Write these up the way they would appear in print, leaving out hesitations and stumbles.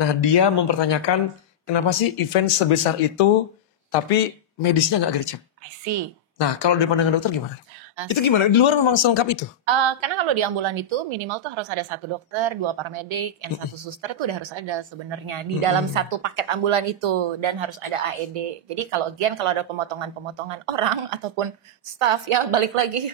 Nah dia mempertanyakan kenapa sih event sebesar itu tapi medisnya nggak gercep. I see. Nah kalau dari pandangan dokter gimana? Itu gimana? Di luar memang selengkap itu? Karena kalau di ambulan itu minimal tuh harus ada 1 dokter, 2 paramedik, dan 1 suster tuh udah harus ada sebenarnya di dalam satu paket ambulan itu, dan harus ada AED. Jadi kalau ada pemotongan-pemotongan orang ataupun staff ya balik lagi.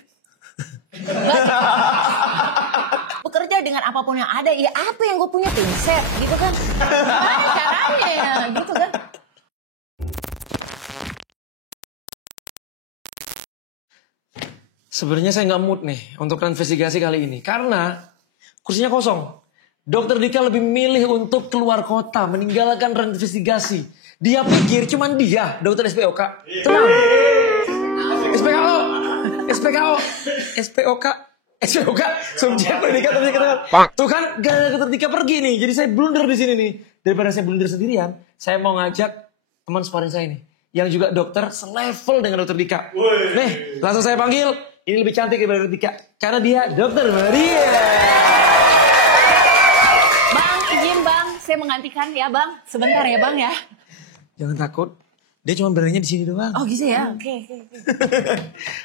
Bekerja dengan apapun yang ada, ya apa yang gue punya pinset gitu kan. Gimana caranya ya gitu kan. Sebenarnya saya nggak mood nih untuk investigasi kali ini. Karena kursinya kosong. Dokter Dika lebih milih untuk keluar kota, meninggalkan investigasi. Dia pikir cuman dia, dokter SPOK. Tenang. SPKO. SPKO. SPOK. SPOK. Subjek pendidikan tapi ketentuan. Tuh kan dokter Dika pergi nih. Jadi saya blunder di sini nih. Daripada saya blunder sendirian, saya mau ngajak teman sparring saya nih. Yang juga dokter selevel dengan dokter Dika. Nih, langsung saya panggil. Ini lebih cantik daripada dokter Dika. Karena dia dokter Maria. Bang, izin bang. Saya menggantikan ya bang. Sebentar ya bang ya. Jangan takut. Dia cuma beraninya di sini doang. Oh gitu ya? Oke.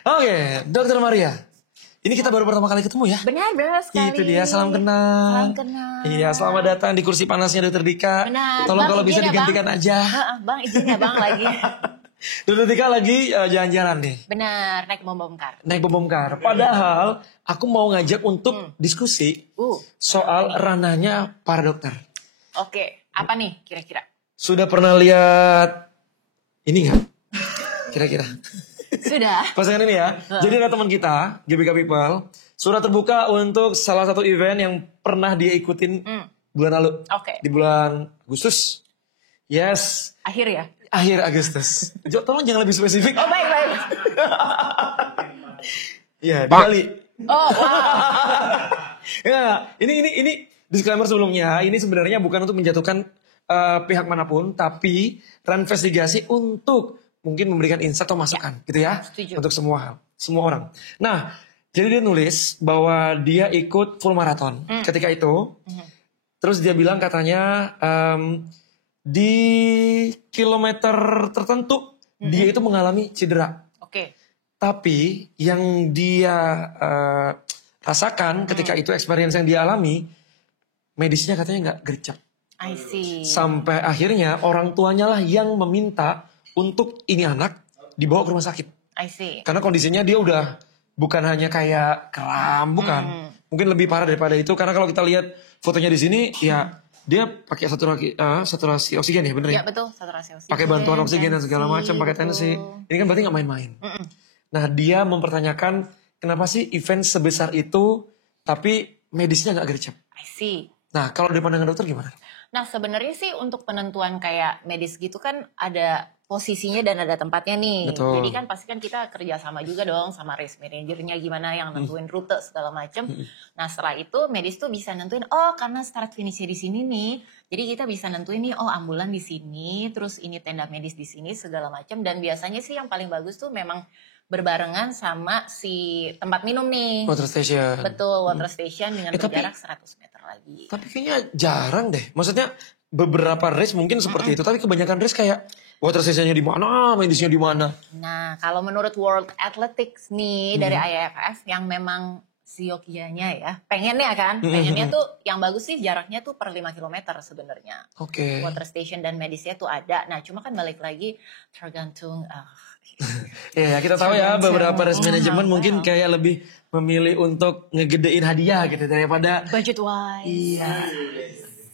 Oke, dokter Maria. Ini kita baru pertama kali ketemu ya? Benar sekali. Itu dia, salam kenal. Salam kenal. Iya, selamat datang di kursi panasnya dokter Dika. Benar. Tolong Bang, kalau bisa izin ya, digantikan bang. aja. Bang, izin ya bang lagi. Dokter Dika lagi jalan-jalan nih. Benar, naik bom-bom-kar. Naik bom-bom-kar. Padahal aku mau ngajak untuk diskusi soal ranahnya para dokter. Oke, apa nih kira-kira? Sudah pernah lihat ini nggak? Kira-kira. Sudah. Pasangan ini ya. Jadi ada teman kita, GBK People, sudah terbuka untuk salah satu event yang pernah dia ikutin bulan lalu. Oke. Di bulan Agustus. Yes. Akhir ya? Akhir Agustus. Tolong jangan lebih spesifik. Oh baik. Iya, di Bali. Oh wow. Ya, ini disclaimer sebelumnya. Ini sebenarnya bukan untuk menjatuhkan pihak manapun, tapi investigasi untuk mungkin memberikan insight atau masukan, gitu ya, setuju. untuk semua orang. Nah, jadi dia nulis bahwa dia ikut full marathon ketika itu. Terus dia bilang katanya di kilometer tertentu dia itu mengalami cedera. Oke. Tapi yang dia rasakan ketika itu experience yang dia alami, medisnya katanya nggak gercep. I see. Sampai akhirnya orang tuanya lah yang meminta untuk ini anak dibawa ke rumah sakit. I see. Karena kondisinya dia udah bukan hanya kayak kram, bukan. Mungkin lebih parah daripada itu. Karena kalau kita lihat fotonya di sini, ya dia pakai saturasi oksigen ya, bener ya? Ya betul, saturasi oksigen. Pakai bantuan oksigen dan segala macam, pakai tensi. Ini kan berarti nggak main-main. Nah dia mempertanyakan kenapa sih event sebesar itu tapi medisnya nggak gercep. I see. Nah kalau dari pandangan dokter gimana? Nah sebenarnya sih untuk penentuan kayak medis gitu kan ada posisinya dan ada tempatnya nih. Betul. Jadi kan pasti kan kita kerjasama juga dong sama race manajernya gimana yang nentuin rute segala macem. Nah setelah itu medis tuh bisa nentuin karena start finishnya di sini nih. Jadi kita bisa nentuin nih ambulan di sini, terus ini tenda medis di sini segala macam. Dan biasanya sih yang paling bagus tuh memang berbarengan sama si tempat minum nih. Water station. Betul, water station dengan berjarak 100 meter lagi. Tapi kayaknya jarang deh. Maksudnya beberapa race mungkin seperti itu. Tapi kebanyakan race kayak water stationnya di mana, medisnya di mana. Nah, kalau menurut World Athletics nih dari IAAF yang memang siokianya ya, pengennya tuh yang bagus sih jaraknya tuh per 5 km sebenarnya. Oke. Water station dan medisnya tuh ada. Nah, cuma kan balik lagi tergantung. Ya kita tahu ya beberapa race manajemen mungkin kayak lebih memilih untuk ngegedein hadiah gitu daripada budget wise. Iya.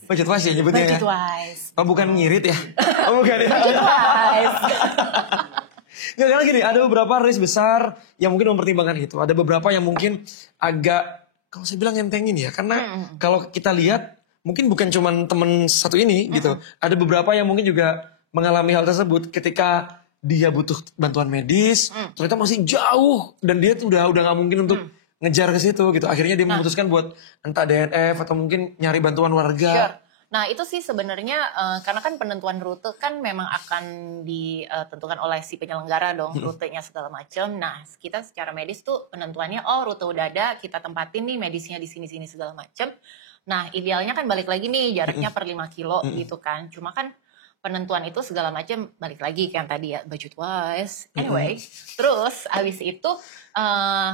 Budget wise ya nyebutnya budget ya. Wise. Oh bukan ngirit ya? Oh bukan ya? Budget wise. Nggak, karena gini, ada beberapa race besar yang mungkin mempertimbangkan itu. Ada beberapa yang mungkin agak, kalau saya bilang entengin ya. Karena kalau kita lihat, mungkin bukan cuma temen satu ini gitu. Ada beberapa yang mungkin juga mengalami hal tersebut ketika dia butuh bantuan medis, ternyata masih jauh. Dan dia tuh udah gak mungkin untuk ngejar ke situ gitu. Akhirnya dia memutuskan buat entah DNF atau mungkin nyari bantuan warga. Sure. Nah itu sih sebenarnya karena kan penentuan rute kan memang akan ditentukan oleh si penyelenggara dong rutenya segala macam. Nah kita secara medis tuh penentuannya rute udah ada kita tempatin nih medisnya di sini segala macam. Nah idealnya kan balik lagi nih jaraknya per 5 kilo gitu kan. Cuma kan penentuan itu segala macam balik lagi kan tadi ya budget wise. Anyway, terus abis itu,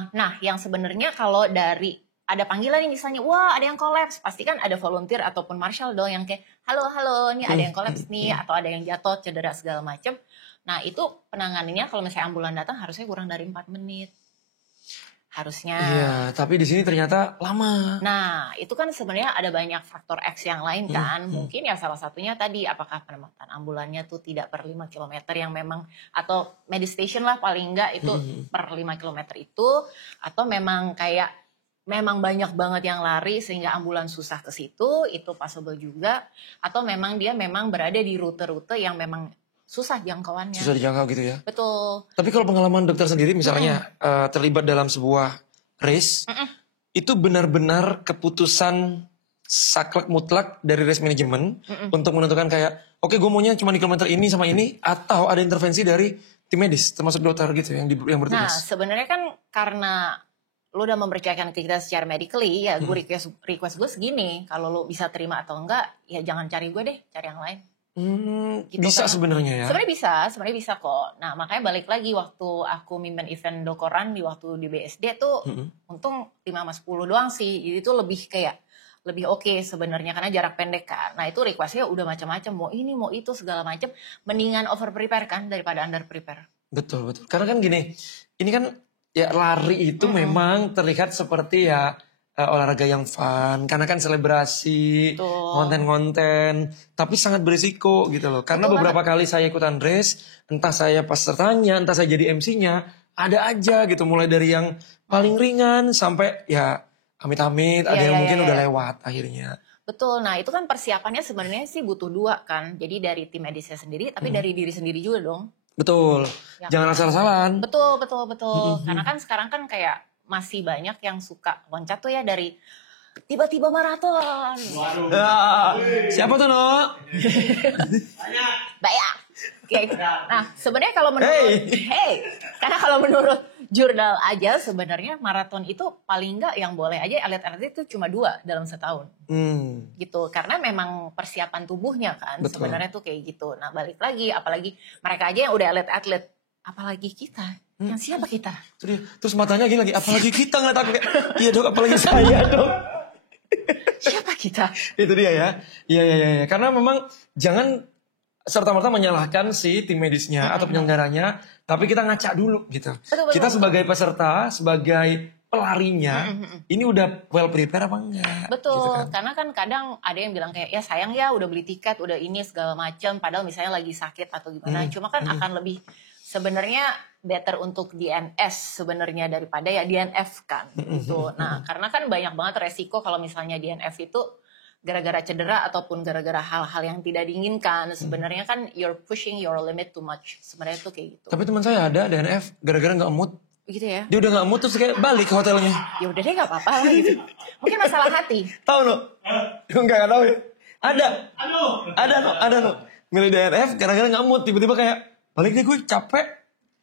nah yang sebenarnya kalau dari ada panggilan nih misalnya, wah ada yang kolaps, pasti kan ada volunteer ataupun marshal dong yang kayak halo nih ada yang kolaps nih atau ada yang jatuh cedera segala macam. Nah itu penanganannya kalau misalnya ambulan datang harusnya kurang dari 4 menit. Harusnya. Iya, tapi di sini ternyata lama. Nah, itu kan sebenarnya ada banyak faktor X yang lain kan. Mungkin ya salah satunya tadi apakah penempatan ambulannya tuh tidak per 5 km yang memang atau medis station lah paling enggak itu per 5 km itu atau memang kayak memang banyak banget yang lari sehingga ambulan susah ke situ, itu possible juga atau memang dia memang berada di rute-rute yang memang susah jangkauannya. Susah dijangkau gitu ya. Betul. Tapi kalau pengalaman dokter sendiri misalnya terlibat dalam sebuah race, itu benar-benar keputusan saklek mutlak dari race management untuk menentukan kayak, oke gue maunya cuma di kilometer ini sama ini, atau ada intervensi dari tim medis termasuk dokter gitu yang bertugas. Nah sebenarnya kan karena lo udah mempercayakan ke kita secara medically, ya gue request gue segini, kalau lo bisa terima atau enggak, ya jangan cari gue deh, cari yang lain. Gitu bisa kan? Sebenarnya ya. Sebenarnya bisa kok. Nah makanya balik lagi waktu aku mimpin event Dokoran di waktu di BSD tuh, untung 5-10 doang sih. Jadi itu lebih kayak lebih oke sebenarnya karena jarak pendek kan. Nah itu requestnya udah macam-macam, mau ini mau itu segala macam. Mendingan over prepare kan daripada under prepare. Betul. Karena kan gini, ini kan ya lari itu memang terlihat seperti ya olahraga yang fun, karena kan selebrasi, konten-konten, tapi sangat berisiko gitu loh. Karena beberapa kali saya ikutan race, entah saya pesertanya, entah saya jadi MC-nya, ada aja gitu, mulai dari yang paling ringan sampai ya amit-amit, ada yang mungkin udah lewat akhirnya. Betul, nah itu kan persiapannya sebenarnya sih butuh 2 kan, jadi dari tim medisnya sendiri, tapi dari diri sendiri juga dong. Betul, ya, jangan asal-asalan. Betul. Karena kan sekarang kan kayak masih banyak yang suka loncat tuh ya dari tiba-tiba maraton. Waduh. Siapa tuh no? Banyak. Oke. Nah sebenarnya kalau menurut, karena kalau menurut jurnal aja sebenarnya maraton itu paling enggak yang boleh aja atlet-atlet itu cuma 2 dalam setahun. Gitu. Karena memang persiapan tubuhnya kan sebenarnya tuh kayak gitu. Nah balik lagi, apalagi mereka aja yang udah atlet-atlet, apalagi kita. Yang siapa kita? Terus matanya gini lagi, apalagi kita ngeliat aku kayak, iya dok, apalagi saya dok. Siapa kita? Itu dia ya. Iya. Karena memang jangan serta-merta menyalahkan si tim medisnya atau penyelenggaranya, tapi kita ngaca dulu gitu. Betul. Kita sebagai peserta, sebagai pelarinya, ini udah well prepare apa enggak? Betul, gitu kan? Karena kan kadang ada yang bilang kayak, ya sayang ya udah beli tiket, udah ini segala macam, padahal misalnya lagi sakit atau gimana. Cuma kan akan lebih sebenarnya better untuk DNS sebenarnya daripada ya DNF kan gitu. Nah karena kan banyak banget resiko kalau misalnya DNF itu gara-gara cedera ataupun gara-gara hal-hal yang tidak diinginkan. Sebenarnya kan you're pushing your limit too much. Sebenarnya tuh kayak gitu. Tapi teman saya ada DNF gara-gara nggak mood. Gitu ya. Dia udah nggak mood terus kayak balik ke hotelnya. Ya udah deh nggak apa-apa lah gitu. Mungkin masalah hati. Tahu no? Enggak tahu ya. Ada no. Milih DNF gara-gara nggak mood, tiba-tiba kayak balik deh gue capek.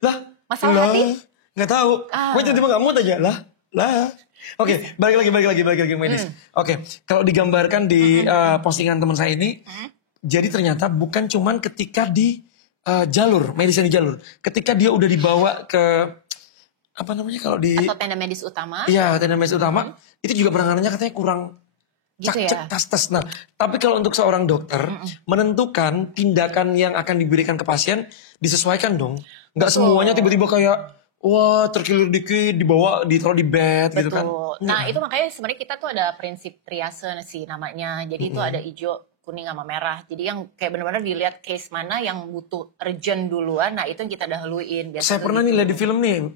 Lah. Masalah hati? Nggak tahu. Gue tiba-tiba nggak mood aja lah. Oke, balik lagi medis. Oke, kalau digambarkan di postingan teman saya ini, jadi ternyata bukan cuman ketika di jalur, medisnya di jalur. Ketika dia udah dibawa ke apa namanya kalau di atau tenda medis utama. Iya, tenda medis utama, itu juga penanganannya katanya kurang gitu ya. tas. Nah, tapi kalau untuk seorang dokter menentukan tindakan yang akan diberikan ke pasien disesuaikan dong. Nggak semuanya tiba-tiba kayak wah terkilir dikit dibawa ditaruh di bed gitu kan. Nah itu makanya sebenarnya kita tuh ada prinsip triase sih namanya. Jadi itu ada hijau, kuning sama merah. Jadi yang kayak benar-benar dilihat case mana yang butuh urgent duluan. Nah itu yang kita dahuluin. Saya pernah nih lihat di film nih.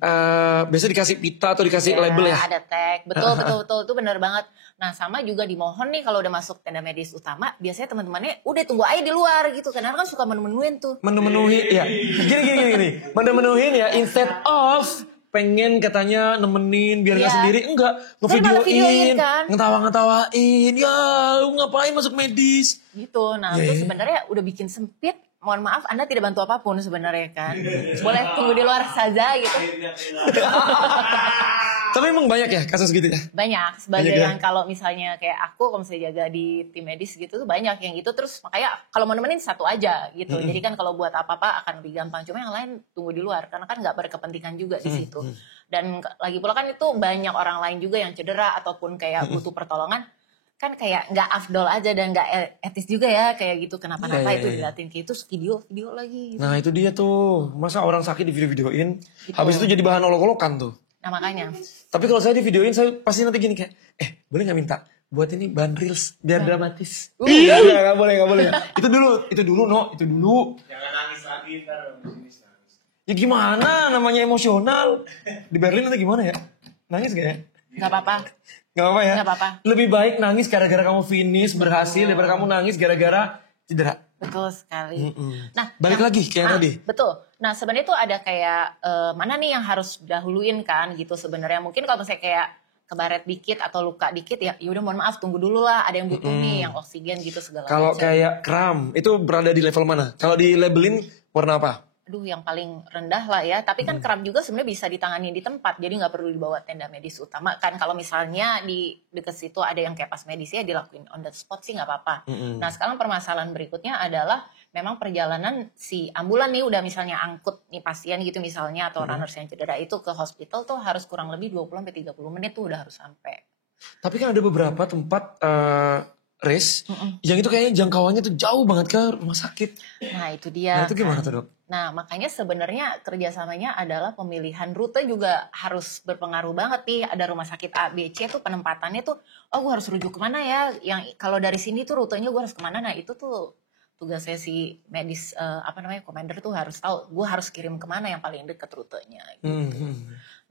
Biasa dikasih pita atau dikasih label ya. Ada tag. Betul. Itu benar banget. Nah sama juga dimohon nih kalau udah masuk tenda medis utama. Biasanya teman-temannya udah tunggu aja di luar gitu. Karena kan suka menu-menuin tuh. Menu-menuhin ya. Gini. Menu-menuhin ya. Instead of pengen katanya nemenin biar gak sendiri. Enggak. Ngevideoin kan? Ngetawa-ngetawain. Ya lu ngapain masuk medis. Gitu. Nah itu sebenarnya udah bikin sempit. Mohon maaf Anda tidak bantu apapun sebenarnya kan. Boleh tunggu di luar saja gitu. Tapi emang banyak ya kasus gitu ya? Banyak, sebagai Banyak ya? yang kalau misalnya kayak aku, kalau misalnya jaga di tim medis gitu tuh banyak yang gitu, terus makanya kalau mau nemenin satu aja gitu. Jadi kan kalau buat apa-apa akan lebih gampang, cuma yang lain tunggu di luar, karena kan nggak berkepentingan juga di situ. Dan lagi pula kan itu banyak orang lain juga yang cedera ataupun kayak butuh pertolongan, kan kayak nggak afdol aja dan nggak etis juga ya kayak gitu, kenapa-napa Iya, itu iya. dilatin kayak itu video lagi gitu. Nah itu dia tuh, masa orang sakit di video-videoin, Gitu. habis itu jadi bahan olok-olokan tuh. Nah makanya Tapi kalau saya di videoin, saya pasti nanti gini kayak, boleh gak minta buat ini bahan reels biar dramatis. Iya, gak boleh. Itu dulu, No, itu dulu. Jangan nangis lagi ntar bisnis nangis. Ya gimana, namanya emosional. Di Berlin nanti gimana ya? Nangis gak ya? nggak apa-apa. Gak apa-apa ya? Nggak apa-apa. Lebih baik nangis gara-gara kamu finish, berhasil, daripada kamu nangis gara-gara cedera. Betul sekali. Nah, Balik lagi kayak tadi. Betul. Nah, sebenarnya tuh ada kayak mana nih yang harus dahuluin kan gitu sebenarnya. Mungkin kalau misalnya kayak kebaret dikit atau luka dikit ya udah mohon maaf tunggu dulu lah, ada yang butuh nih yang oksigen gitu segala Kalau macam. kayak kram, itu berada di level mana? Kalau di labelin warna apa? Aduh, yang paling rendah lah ya. Tapi kan kram juga sebenarnya bisa ditangani di tempat, jadi nggak perlu dibawa tenda medis utama. Kan kalau misalnya di dekat situ ada yang kayak pas medis ya dilakuin on the spot sih nggak apa-apa. Nah sekarang permasalahan berikutnya adalah memang perjalanan si ambulan nih udah misalnya angkut nih pasien gitu misalnya atau runners yang cedera itu ke hospital tuh harus kurang lebih 20-30 menit tuh udah harus sampai. Tapi kan ada beberapa tempat race yang itu kayaknya jangkauannya tuh jauh banget ke rumah sakit. Nah itu dia. Nah itu gimana tuh dok? Nah makanya sebenarnya kerjasamanya adalah pemilihan rute juga harus berpengaruh banget nih. Ada rumah sakit A, B, C tuh penempatannya tuh, oh gue harus rujuk kemana ya? Yang kalau dari sini tuh rutenya gue harus kemana? Nah itu tuh tugasnya si medis commander tuh harus tahu gue harus kirim kemana yang paling dekat rutenya. Gitu.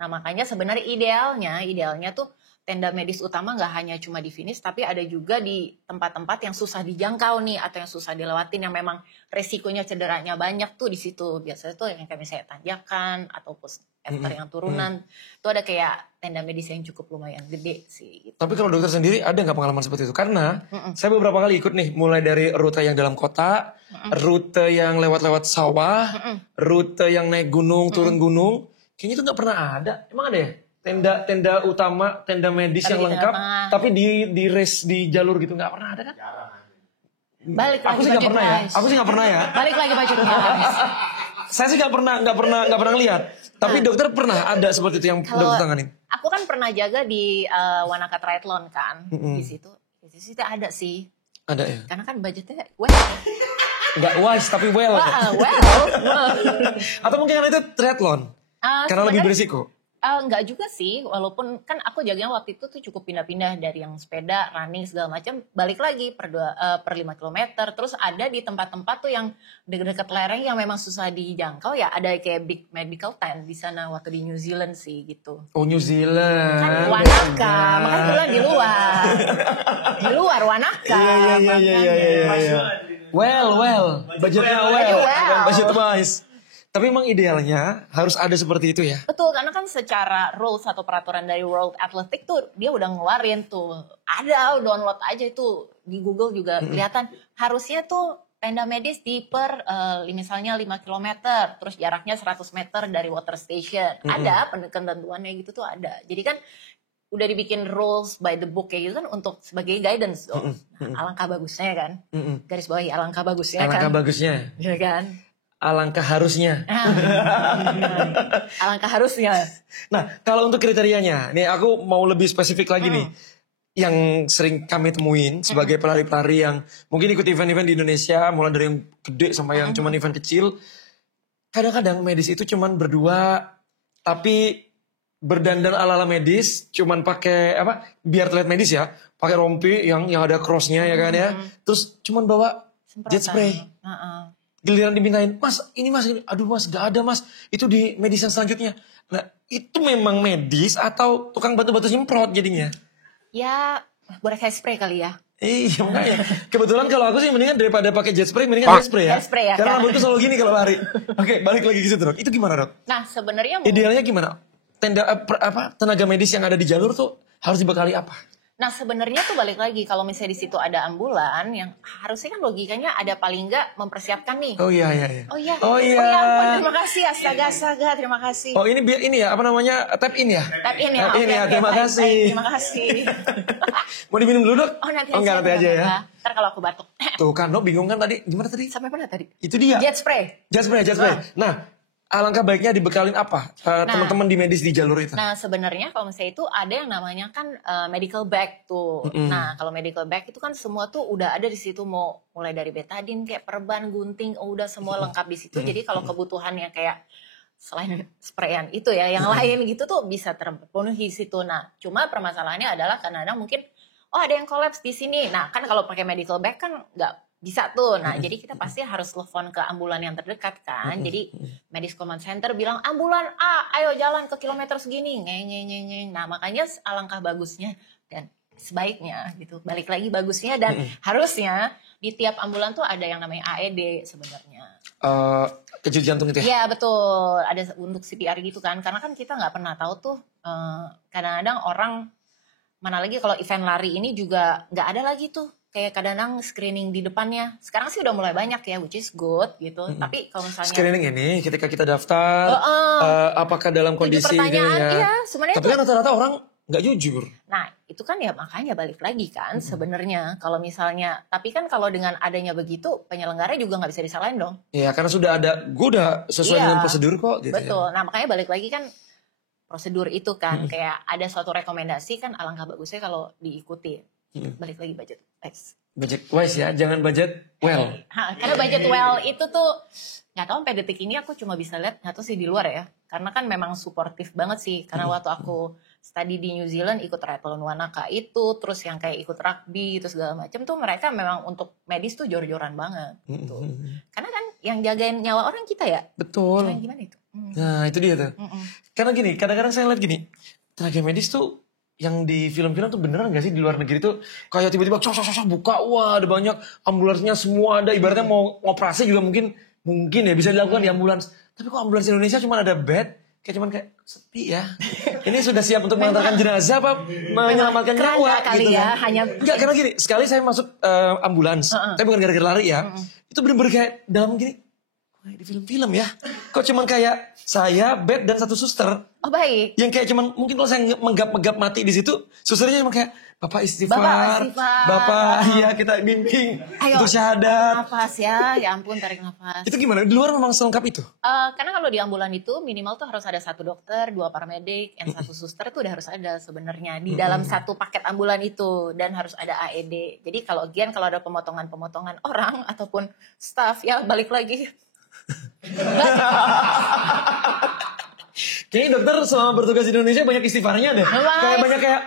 Nah makanya sebenarnya idealnya tuh tenda medis utama nggak hanya cuma di finish, tapi ada juga di tempat-tempat yang susah dijangkau nih atau yang susah dilewatin yang memang resikonya cederanya banyak tuh di situ. Biasanya tuh yang kayak misalnya tanjakan atau post after yang turunan, itu ada kayak tenda medis yang cukup lumayan gede sih. Gitu. Tapi kalau dokter sendiri ada nggak pengalaman seperti itu? Karena saya beberapa kali ikut nih, mulai dari rute yang dalam kota, rute yang lewat-lewat sawah, rute yang naik gunung, turun gunung. Kayaknya itu nggak pernah ada. Emang ada ya? Tenda utama, tenda medis Tapi yang di lengkap, tengah-tengah. tapi di race di jalur gitu nggak pernah ada kan? Balik Aku lagi sih nggak budget pernah ya. price. Aku sih nggak pernah ya. Balik lagi budget price. Saya sih nggak pernah lihat. Tapi dokter pernah ada seperti itu yang Kalau dokter tanganin. aku kan pernah jaga di Wanaka Triathlon kan, di situ ada sih. Ada ya. Karena kan budgetnya Nggak wise tapi well. Atau mungkin karena itu triathlon. Karena lebih berisiko. Enggak juga sih, walaupun kan aku jaganya waktu itu tuh cukup pindah-pindah dari yang sepeda, running segala macam, balik lagi per 5 km, terus ada di tempat-tempat tuh yang dekat lereng yang memang susah dijangkau ya, ada kayak big medical tent di sana waktu di New Zealand sih gitu. Oh New Zealand. Kan Wanaka, makanya bilang di luar. Di luar Wanaka. Iya. Well. Budgetnya well. Well. Budget wise. Tapi emang idealnya harus ada seperti itu ya. Betul, karena kan secara rules atau peraturan dari World Athletic tuh dia udah ngeluarin tuh. Ada, download aja itu di Google juga kelihatan. Harusnya tuh tenda medis di per misalnya 5 km, terus jaraknya 100 meter dari water station. Ada ketentuannya gitu tuh ada. Jadi kan udah dibikin rules by the book kayak gitu kan untuk sebagai guidance dong. Nah, alangkah bagusnya kan. Garis bawahi alangkah bagusnya Alangkah kan. bagusnya. Ya kan. Alangkah harusnya. Alangkah harusnya. Nah, kalau untuk kriterianya, nih aku mau lebih spesifik lagi nih. Yang sering kami temuin sebagai pelari-pelari yang mungkin ikut event-event di Indonesia, mulai dari yang gede sampai yang cuman event kecil. Kadang-kadang medis itu cuman berdua, tapi berdandan ala-ala medis, cuman pakai biar terlihat medis ya, pakai rompi yang ada crossnya ya kan ya. Terus cuman bawa jet spray. Giliran dimintain, mas ini, aduh mas gak ada mas, itu di medis yang selanjutnya. Nah itu memang medis atau tukang batu-batu semprot jadinya? Ya boleh kayak spray kali ya. Iya makanya. Kebetulan kalau aku sih mendingan daripada pakai jet spray, mendingan jet spray ya. Jet spray ya, Karena kan? rambutku selalu gini kalau lari. Oke, balik lagi ke situ dok. Itu gimana dok? Nah sebenarnya Idealnya gimana? Tenaga medis yang ada di jalur tuh harus dibekali apa? Nah sebenarnya tuh balik lagi kalau misalnya di situ ada ambulan yang harusnya kan logikanya ada paling nggak mempersiapkan nih. Oh iya. Oh iya. Oh iya. Ampun, terima kasih astaga terima kasih. Oh ini ya apa namanya, tap in ya? Tap in ya. Tap in Oke, ya, oke, terima baik, kasih. baik, terima kasih. Mau diminum dulu dok? Oh nanti enggak, nanti aja ya. Ntar kalau aku batuk. Tuh kan, lo bingung kan tadi? Gimana tadi? Sampai mana tadi? Itu dia. Jet spray. Jet spray. Nah, alangkah baiknya dibekalin apa teman-teman di medis di jalur itu? Nah sebenarnya kalau misalnya itu ada yang namanya kan medical bag tuh. Nah kalau medical bag itu kan semua tuh udah ada di situ, mau mulai dari betadine kayak perban, gunting, udah semua lengkap di situ. Jadi kalau kebutuhannya kayak selain sprayan itu ya, yang lain gitu tuh bisa terpenuhi di situ. Nah cuma permasalahannya adalah kadang-kadang mungkin ada yang kolaps di sini. Nah kan kalau pakai medical bag kan nggak bisa tuh. Nah jadi kita pasti harus telepon ke ambulan yang terdekat kan. Jadi medis command center bilang ambulan A ayo jalan ke kilometer segini, ngeng. Nah makanya alangkah bagusnya dan sebaiknya gitu, balik lagi bagusnya dan harusnya di tiap ambulan tuh ada yang namanya AED sebenarnya. Kejut jantung itu ya? Iya betul, ada untuk CPR gitu kan. Karena kan kita nggak pernah tahu tuh kadang-kadang orang, mana lagi kalau event lari ini juga nggak ada lagi tuh kayak kadang-kadang screening di depannya. Sekarang sih udah mulai banyak ya, which is good gitu. Tapi kalau misalnya screening ini ketika kita daftar, apakah dalam kondisi ini ya? Iya, sebenarnya tapi kan rata-rata orang nggak jujur. Nah itu kan ya makanya balik lagi kan sebenarnya kalau misalnya, tapi kan kalau dengan adanya begitu penyelenggara juga nggak bisa disalahin dong. Iya karena sudah ada, gue udah sesuai dengan prosedur kok. Gitu betul. Ya. Nah makanya balik lagi kan prosedur itu kan kayak ada suatu rekomendasi kan, alangkah bagusnya kalau diikuti. Balik lagi budget wise ya, jangan budget well. Karena budget well itu tuh nggak tahu sampai detik ini aku cuma bisa lihat, nggak tahu sih di luar ya, karena kan memang suportif banget sih. Karena waktu aku study di New Zealand ikut triathlon Wanaka itu, terus yang kayak ikut rugby itu segala macam tuh mereka memang untuk medis tuh jor-joran banget gitu. Karena kan yang jagain nyawa orang kita ya. Betul. Cuman gimana itu? Nah itu dia tuh. Karena gini, kadang-kadang saya lihat gini, tenaga medis tuh yang di film-film tuh beneran gak sih di luar negeri tuh kayak tiba-tiba buka, wah ada banyak ambulansnya semua ada, ibaratnya mau operasi juga mungkin ya bisa dilakukan di ambulans. Tapi kok ambulans Indonesia cuma ada bed, kayak sepi ya. Ini sudah siap untuk mengantarkan jenazah apa menyelamatkan nyawa kali gitu ya, kan. hanya enggak, karena gini, sekali saya masuk ambulans, tapi bukan gara-gara lari ya. Itu bener-bener kayak dalam gini, di film-film ya. Kok cuman kayak saya, bed dan satu suster. Oh baik. Yang kayak cuman mungkin kalau saya menggap mati di situ, susternya cuma kayak Bapak istighfar. Bapak ya kita bimbing untuk syahadat. Nafas ya ampun, tarik nafas. Itu gimana? Di luar memang selengkap itu? Karena kalau di ambulan itu minimal tuh harus ada 1 dokter, 2 paramedik, dan 1 suster tuh udah harus ada sebenarnya di dalam satu paket ambulan itu, dan harus ada AED. Jadi kalau ada pemotongan orang ataupun staff ya balik lagi. Kayaknya dokter selama bertugas di Indonesia banyak istighfarnya deh. Kayak banyak kayak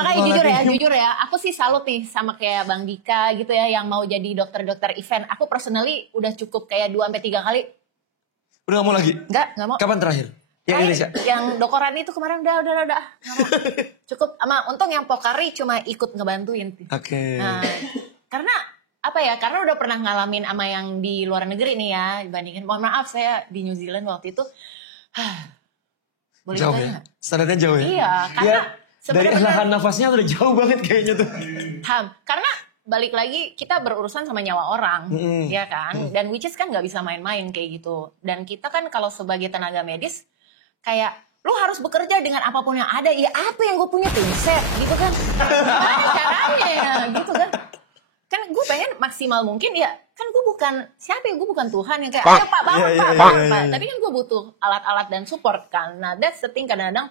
makanya jujur ya, aku sih salut nih sama kayak Bang Dika gitu ya yang mau jadi dokter event. Aku personally udah cukup kayak 2-3 kali. Udah gak mau lagi? Enggak mau. Kapan terakhir? Yang Indonesia? Yang Dokoran itu kemarin udah. Cukup, sama untung yang Pokari cuma ikut ngebantuin. Oke. Nah, karena apa ya, karena udah pernah ngalamin sama yang di luar negeri nih ya, dibandingin, mohon maaf saya di New Zealand waktu itu boleh jauh ya? Standarnya jauh ya? Iya, karena dari lahan nafasnya udah jauh banget kayaknya tuh. Karena balik lagi kita berurusan sama nyawa orang, ya kan? Dan which is kan nggak bisa main-main kayak gitu. Dan kita kan kalau sebagai tenaga medis kayak lu harus bekerja dengan apapun yang ada. Ya apa yang gue punya pinset gitu kan? Gimana caranya ya gitu kan? Kan gue pengen maksimal mungkin ya. Kan gue bukan siapa ya, gue bukan Tuhan yang kayak ayo Pak bangun Pak. Tapi kan gue butuh alat-alat dan support kan. Nah that's the thing, kadang-kadang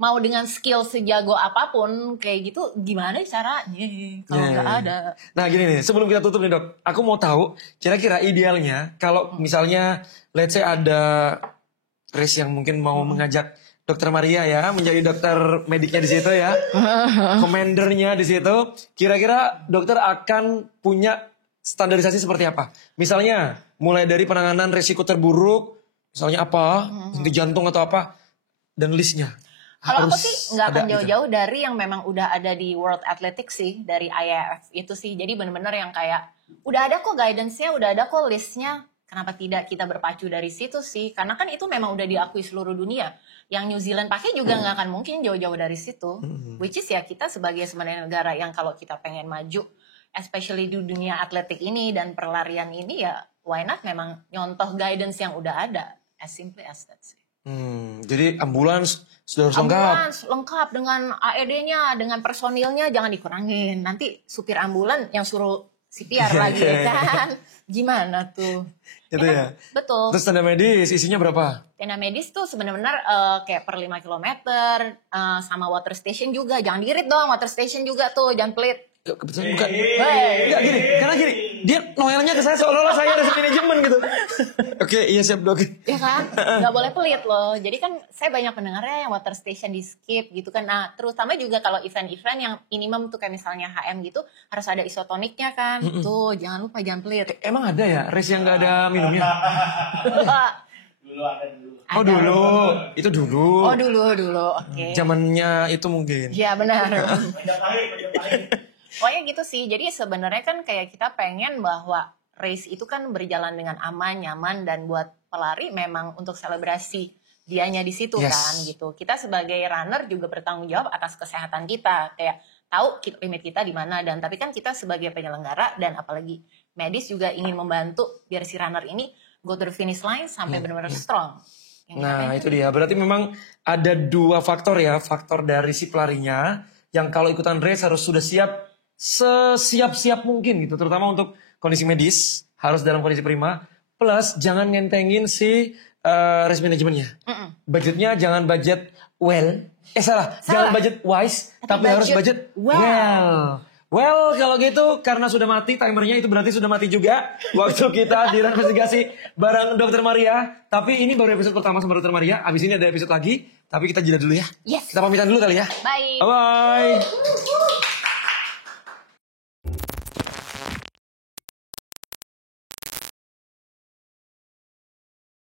mau dengan skill sejago apapun kayak gitu gimana caranya kalau nggak ada. Nah gini nih, sebelum kita tutup nih dok, aku mau tahu kira-kira idealnya kalau misalnya let's say ada race yang mungkin mau mengajak Dokter Maria ya menjadi dokter mediknya di situ ya, komandernya di situ, kira-kira dokter akan punya standarisasi seperti apa? Misalnya mulai dari penanganan resiko terburuk, misalnya apa, henti jantung atau apa, dan listnya. Kalau aku sih nggak akan jauh-jauh gitu. dari yang memang udah ada di World Athletics sih, dari IAAF itu sih. Jadi bener-bener yang kayak udah ada kok guidance-nya, udah ada kok listnya. kenapa tidak kita berpacu dari situ sih? Karena kan itu memang udah diakui seluruh dunia. Yang New Zealand pakai juga nggak akan mungkin jauh-jauh dari situ. Which is ya kita sebagai sebenarnya negara yang kalau kita pengen maju, especially di dunia atletik ini dan perlarian ini ya, why not memang nyontoh guidance yang udah ada. As simply as that sih. Jadi ambulans sudah harus lengkap. Ambulans lengkap dengan AED-nya, dengan personilnya jangan dikurangin. Nanti supir ambulan yang suruh CPR lagi kan. Gimana tuh? Itu ya. Betul. Terus tenda medis isinya berapa? Tenda medis tuh sebenarnya kayak per 5 kilometer sama water station juga. Jangan diirit dong, water station juga tuh, jangan pelit. Kebetulan bukan. Enggak gini, karena gini, dia noelnya ke saya seolah-olah saya ada manajemen gitu. Oke, iya siap dok. Ya kan, nggak boleh pelit loh. Jadi kan saya banyak pendengarnya yang water station di skip gitu kan. Nah, terutama juga kalau event-event yang minimum tuh kayak misalnya HM gitu harus ada isotoniknya kan. Tuh, jangan lupa jangan pelit. Emang ada ya race yang nggak ada minumnya? Dulu ada dulu. Oh dulu, itu dulu. Oh dulu, oke. Zamannya itu mungkin. Iya benar. Majapahit. Pokoknya gitu sih. Jadi sebenarnya kan kayak kita pengen bahwa race itu kan berjalan dengan aman, nyaman, dan buat pelari memang untuk selebrasi dianya di situ kan gitu. Kita sebagai runner juga bertanggung jawab atas kesehatan kita. Kayak tahu limit kita di mana, dan tapi kan kita sebagai penyelenggara dan apalagi medis juga ingin membantu biar si runner ini go to the finish line sampai benar-benar strong. Nah itu dia, berarti memang ada dua faktor ya. Faktor dari si pelarinya yang kalau ikutan race harus sudah siap sesiap-siap mungkin gitu. Terutama untuk kondisi medis harus dalam kondisi prima. Plus jangan ngentengin si race manajemennya. Budgetnya jangan budget jangan budget wise, tapi harus budget well. Well, kalau gitu karena sudah mati timernya itu berarti sudah mati juga waktu kita di investigasi bareng Dr. Maria. Tapi ini baru episode pertama sama Dr. Maria. Abis ini ada episode lagi, tapi kita jeda dulu ya. Yes. Kita pamitan dulu kali ya. Bye. Bye.